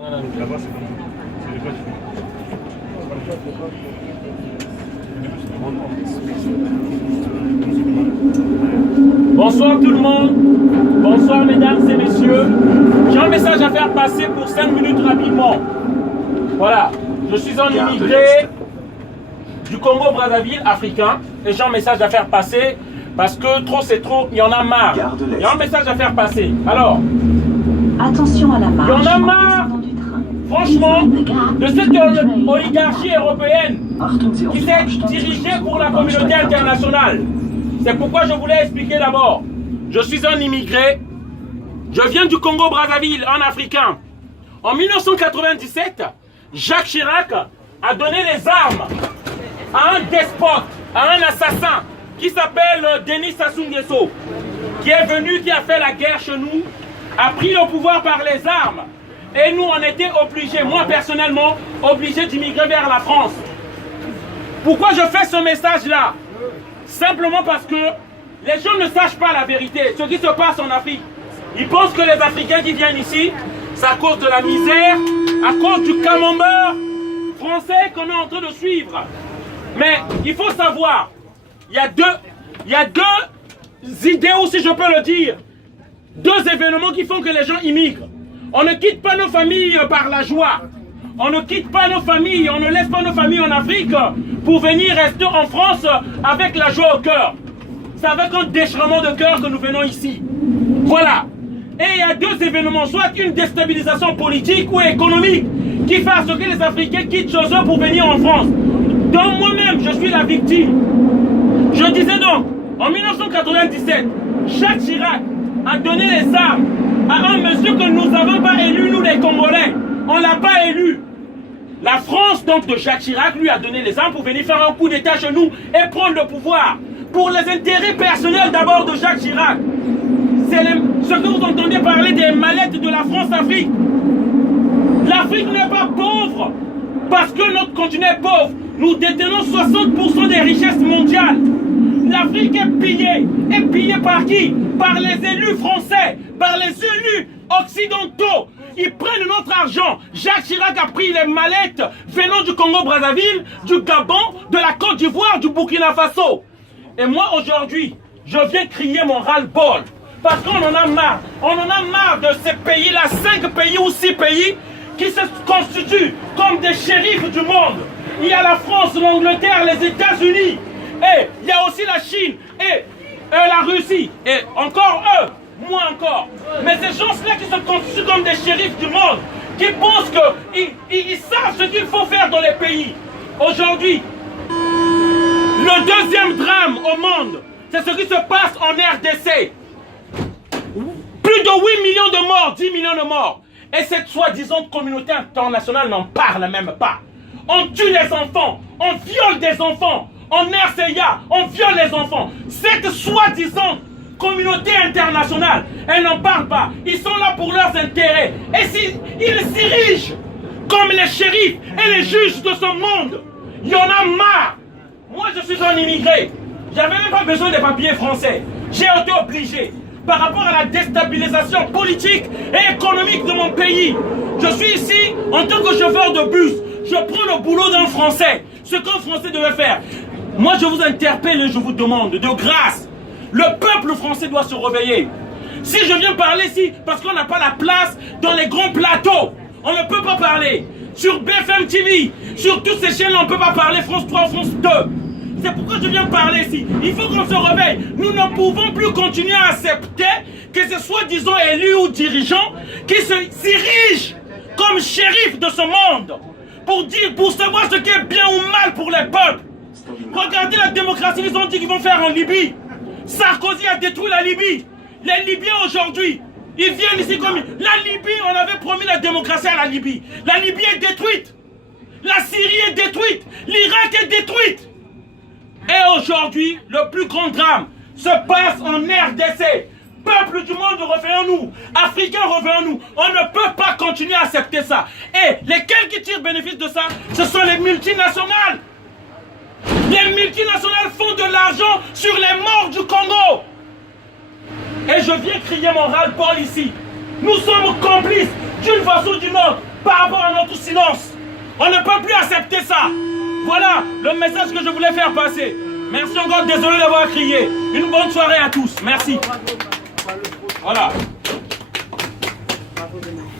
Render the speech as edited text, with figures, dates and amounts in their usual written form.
Là-bas, c'est comment? C'est les plages. Bonsoir tout le monde, bonsoir mesdames et messieurs. J'ai un message à faire passer pour 5 minutes rapidement. Voilà, je suis un immigré du Congo-Brazzaville africain et j'ai un message à faire passer parce que trop c'est trop, il y en a marre. Il y a un message à faire passer. Alors, attention à la marche. Il y en a marre, franchement, de cette oligarchie européenne qui s'est dirigée pour la communauté internationale. C'est pourquoi je voulais expliquer d'abord. Je suis un immigré. Je viens du Congo-Brazzaville, un Africain. En 1997, Jacques Chirac a donné les armes à un despote, à un assassin qui s'appelle Denis Sassou Nguesso, qui est venu, qui a fait la guerre chez nous, a pris le pouvoir par les armes. Et nous, on était obligés, moi personnellement, obligé d'immigrer vers la France. Pourquoi je fais ce message-là? Simplement parce que les gens ne sachent pas la vérité, ce qui se passe en Afrique. Ils pensent que les Africains qui viennent ici, c'est à cause de la misère, à cause du camembert français qu'on est en train de suivre. Mais il faut savoir, il y a deux idées, ou si je peux le dire, deux événements qui font que les gens immigrent. On ne quitte pas nos familles par la joie. On ne quitte pas nos familles, on ne laisse pas nos familles en Afrique pour venir rester en France avec la joie au cœur. C'est avec un déchirement de cœur que nous venons ici. Voilà. Et il y a deux événements, soit une déstabilisation politique ou économique qui fait à ce que les Africains quittent chez eux pour venir en France. Donc moi-même, je suis la victime. Je disais donc, en 1997, Jacques Chirac a donné les armes à un monsieur que nous n'avons pas élu, nous les Congolais. On ne l'a pas élu. La France, donc, de Jacques Chirac, lui a donné les armes pour venir faire un coup d'état chez nous et prendre le pouvoir. Pour les intérêts personnels d'abord de Jacques Chirac. C'est ce que vous entendez parler des mallettes de la France-Afrique. L'Afrique n'est pas pauvre parce que notre continent est pauvre. Nous détenons 60% des richesses mondiales. L'Afrique est pillée par qui? Par les élus français, par les élus occidentaux. Ils prennent notre argent. Jacques Chirac a pris les mallettes venant du Congo-Brazzaville, du Gabon, de la Côte d'Ivoire, du Burkina Faso. Et moi aujourd'hui, je viens crier mon ras-le-bol. Parce qu'on en a marre. On en a marre de ces pays-là, 5 pays ou 6 pays qui se constituent comme des shérifs du monde. Il y a la France, l'Angleterre, les États-Unis. Et il y a aussi la Chine et la Russie. Et encore eux, moins encore. Mais ces gens-là qui se constituent comme des shérifs du monde, qui pensent qu'ils savent ce qu'il faut faire dans les pays. Aujourd'hui, le deuxième drame au monde, c'est ce qui se passe en RDC. Plus de 8 millions de morts, 10 millions de morts. Et cette soi-disant communauté internationale n'en parle même pas. On tue les enfants, on viole des enfants. En RCA, on viole les enfants. Cette soi-disant communauté internationale, elle n'en parle pas. Ils sont là pour leurs intérêts. Et ils s'érigent comme les shérifs et les juges de ce monde. Il y en a marre. Moi, je suis un immigré. J'avais même pas besoin des papiers français. J'ai été obligé. Par rapport à la déstabilisation politique et économique de mon pays. Je suis ici en tant que chauffeur de bus. Je prends le boulot d'un Français. Ce qu'un Français devait faire. Moi, je vous interpelle et je vous demande de grâce. Le peuple français doit se réveiller. Si je viens parler ici, parce qu'on n'a pas la place dans les grands plateaux, on ne peut pas parler. Sur BFM TV, sur toutes ces chaînes, on ne peut pas parler France 3, France 2. C'est pourquoi je viens parler ici. Il faut qu'on se réveille. Nous ne pouvons plus continuer à accepter que ces soi-disant élus ou dirigeants qui s'érigent comme shérifs de ce monde pour savoir ce qui est bien ou mal pour les peuples. Regardez la démocratie qu'ils ont dit qu'ils vont faire en Libye. Sarkozy a détruit la Libye. Les Libyens aujourd'hui, ils viennent ici comme... La Libye, on avait promis la démocratie à la Libye. La Libye est détruite. La Syrie est détruite. L'Irak est détruite. Et aujourd'hui, le plus grand drame se passe en RDC. Peuple du monde, revenons-nous. Africains, revenons-nous. On ne peut pas continuer à accepter ça. Et lesquels qui tirent bénéfice de ça, ce sont les multinationales. Les multinationales font de l'argent sur les morts du Congo. Et je viens crier mon ras-le-bol ici. Nous sommes complices d'une façon ou d'une autre par rapport à notre silence. On ne peut plus accepter ça. Voilà le message que je voulais faire passer. Merci encore, désolé d'avoir crié. Une bonne soirée à tous. Merci. Voilà.